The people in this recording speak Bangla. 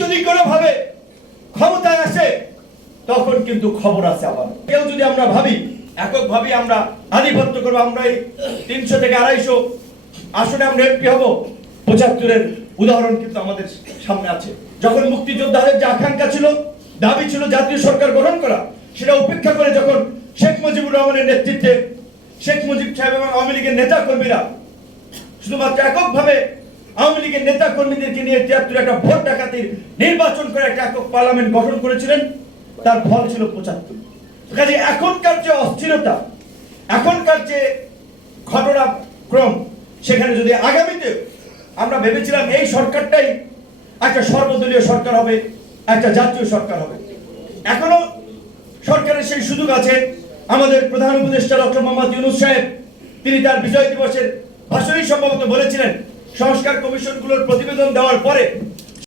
যদি কোনোভাবে ক্ষমতায় আসে তখন কিন্তু খবর আছে আবার। কেউ যদি আমরা ভাবি এককভাবে আমরা আধিপত্য করবো, আমরা এই 300 থেকে 250 আসনে আমরা এমপি হব, 75-এর উদাহরণ কিন্তু আমাদের সামনে আছে। যখন মুক্তিযোদ্ধাদের যে আকাঙ্ক্ষা ছিল, দাবি ছিল জাতীয় সরকার গঠন করা, সেটা উপেক্ষা করে যখন শেখ মুজিবুর রহমানের নেতৃত্বে শেখ মুজিব সাহেব এবং আওয়ামী লীগের নেতা কর্মীরা শুধুমাত্র এককভাবে আওয়ামী লীগের নেতা কর্মীদেরকে নিয়ে 73 একটা ভোট ডাকাতির নির্বাচন করে একটা একক পার্লামেন্ট গঠন করেছিলেন, তার ফল ছিল 75। কাজে এখনকার যে অস্থিরতা, এখনকার যে ঘটনাক্রম, সেখানে যদি আগামীতে আমরা ভেবেছিলাম এই সরকারটাই একটা সর্বদলীয় সরকার হবে, একটা জাতীয় সরকার হবে, এখনো সরকারের সেই সুযোগ আছে। আমাদের প্রধান উপদেষ্টা ডক্টর মোহাম্মদ ইউনূস সাহেব তিনি তার বিজয় দিবসের ভাষণেই সম্ভবত বলেছিলেন, সংস্কার কমিশনগুলোর প্রতিবেদন দেওয়ার পরে